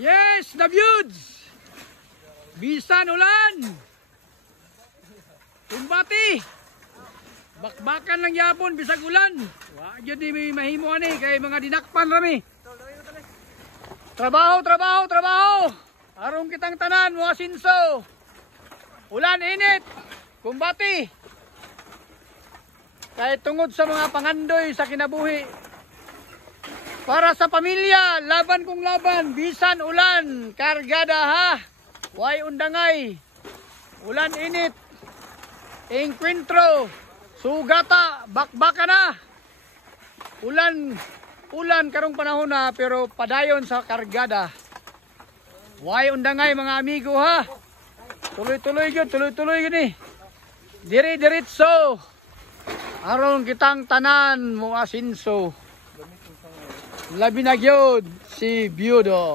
Yes, the views. Bisan ulan. Kumbati. Bakbakan lang yapon bisag ulan. Wa jud ni mahimo ani kay mga dinakpan rami. Trabaho, trabaho, trabaho. Aron kitang tanan mo asinso. Ulan init. Kumbati. Kay tungod sa mga pangandoy sa kinabuhi. Para sa pamilya, laban kung laban, bisan ulan, kargada ha. Way undangay. Ulan init. Enkwentro. Sugata, bakbaka na. Ulan karong panahon na pero padayon sa kargada. Way undangay mga amigo ha. Tuloy-tuloy yun eh. Diri-diritso. Aron kitang tanan mo asinso. Labi na gyud si Biyudo.